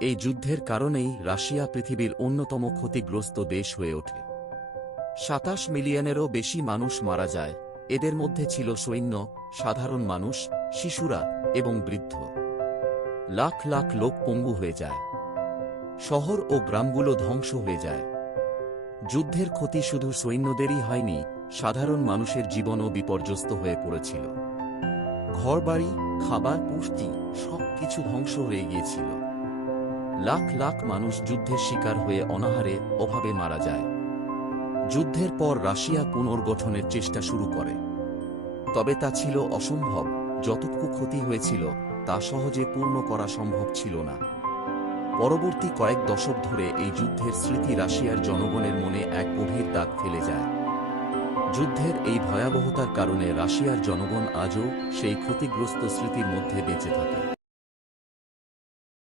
এই যুদ্ধের কারণেই রাশিয়া পৃথিবীর অন্যতম ক্ষতিগ্রস্ত দেশ হয়ে ওঠে। সাতাশ মিলিয়নেরও বেশি মানুষ মারা যায়। এদের মধ্যে ছিল সৈন্য, সাধারণ মানুষ, শিশুরা এবং বৃদ্ধ। লাখ লাখ লোক পঙ্গু হয়ে যায়। শহর ও গ্রামগুলো ধ্বংস হয়ে যায়। যুদ্ধের ক্ষতি শুধু সৈন্যদেরই হয়নি, সাধারণ মানুষের জীবনও বিপর্যস্ত হয়ে পড়েছিল। ঘরবাড়ি, খাবার, পুষ্টি সব কিছু ধ্বংস হয়ে গিয়েছিল। লাখ লাখ মানুষ যুদ্ধের শিকার হয়ে অনাহারে অভাবে মারা যায়। যুদ্ধের পর রাশিয়া পুনর্গঠনের চেষ্টা শুরু করে। তবে তা ছিল অসম্ভব, যতটুকু ক্ষতি হয়েছিল তা সহজে পূর্ণ করা সম্ভব ছিল না। পরবর্তী কয়েক দশক ধরে এই যুদ্ধের স্মৃতি রাশিয়ার জনগণের মনে এক গভীর দাগ ফেলে যায়। যুদ্ধের এই ভয়াবহতার কারণে রাশিয়ার জনগণ আজও সেই ক্ষতিগ্রস্ত স্মৃতির মধ্যে বেঁচে থাকে।